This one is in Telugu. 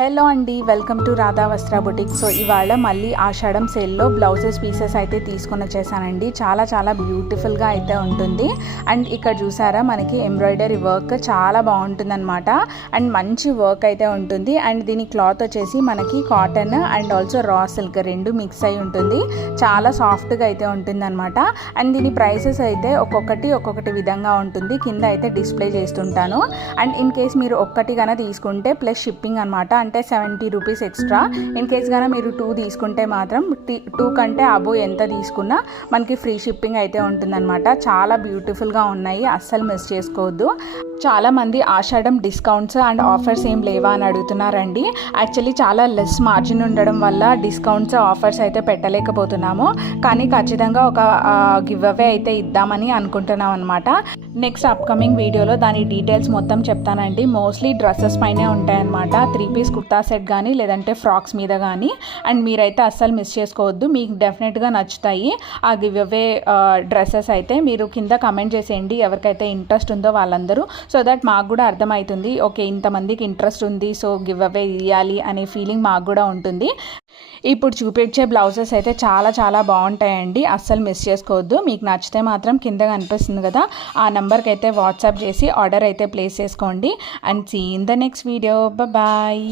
హలో అండి, వెల్కమ్ టు రాధా వస్త్ర బుటిక్. సో ఇవాళ మళ్ళీ ఆషాఢం సేల్లో బ్లౌజెస్ పీసెస్ అయితే తీసుకొని వచ్చేసానండి. చాలా బ్యూటిఫుల్గా అయితే ఉంటుంది. అండ్ ఇక్కడ చూసారా మనకి ఎంబ్రాయిడరీ వర్క్ చాలా బాగుంటుందన్నమాట. అండ్ మంచి వర్క్ అయితే ఉంటుంది. అండ్ దీని క్లాత్ వచ్చేసి మనకి cotton and also raw silk రెండు మిక్స్ అయి ఉంటుంది. చాలా సాఫ్ట్గా అయితే ఉంటుందన్నమాట. అండ్ దీని ప్రైసెస్ అయితే ఒక్కొక్కటి విధంగా ఉంటుంది. కింద అయితే డిస్ప్లే చేస్తుంటాను. అండ్ ఇన్ కేస్ మీరు ఒక్కటి కన్నా తీసుకుంటే ప్లస్ షిప్పింగ్ అనమాట, అంటే 70 రూపీస్ ఎక్స్ట్రా. ఇన్ కేస్ గానే మీరు 2 తీసుకుంటే మాత్రం 2 కంటే అబో ఎంత తీసుకున్నా మనకి ఫ్రీ షిప్పింగ్ అయితే ఉంటుందన్నమాట. చాలా బ్యూటిఫుల్గా ఉన్నాయి, అస్సలు మిస్ చేసుకోవద్దు. చాలామంది ఆషాఢం డిస్కౌంట్స్ అండ్ ఆఫర్స్ ఏం లేవా అని అడుగుతున్నారండి. యాక్చువల్లీ చాలా లెస్ మార్జిన్ ఉండడం వల్ల డిస్కౌంట్స్ ఆఫర్స్ అయితే పెట్టలేకపోతున్నాము. కానీ ఖచ్చితంగా ఒక గివ్ అవే అయితే ఇద్దామని అనుకుంటున్నాం అనమాట. నెక్స్ట్ అప్కమింగ్ వీడియోలో దాని డీటెయిల్స్ మొత్తం చెప్తానండి. మోస్ట్లీ డ్రెస్సెస్ పైనే ఉంటాయన్నమాట. 3 పీస్ కుర్తా సెట్ కానీ లేదంటే ఫ్రాక్స్ మీద కానీ. అండ్ మీరైతే అస్సలు మిస్ చేసుకోవద్దు, మీకు డెఫినెట్గా నచ్చుతాయి ఆ గివ్ అవే డ్రెస్సెస్ అయితే. మీరు కింద కమెంట్ చేసేయండి ఎవరికైతే ఇంట్రెస్ట్ ఉందో వాళ్ళందరూ, సో దట్ మాకు కూడా అర్థమవుతుంది ఓకే ఇంతమందికి ఇంట్రెస్ట్ ఉంది, సో గివ్ అవే ఇవ్వాలి అనే ఫీలింగ్ మాకు కూడా ఉంటుంది. ఇప్పుడు చూపించే బ్లౌజెస్ అయితే చాలా బాగుంటాయండి, అస్సలు మిస్ చేసుకోవద్దు. మీకు నచ్చితే మాత్రం కింద కనిపిస్తుంది కదా ఆ నెంబర్కి అయితే వాట్సాప్ చేసి ఆర్డర్ అయితే ప్లేస్ చేసుకోండి. And see in the next video. Bye.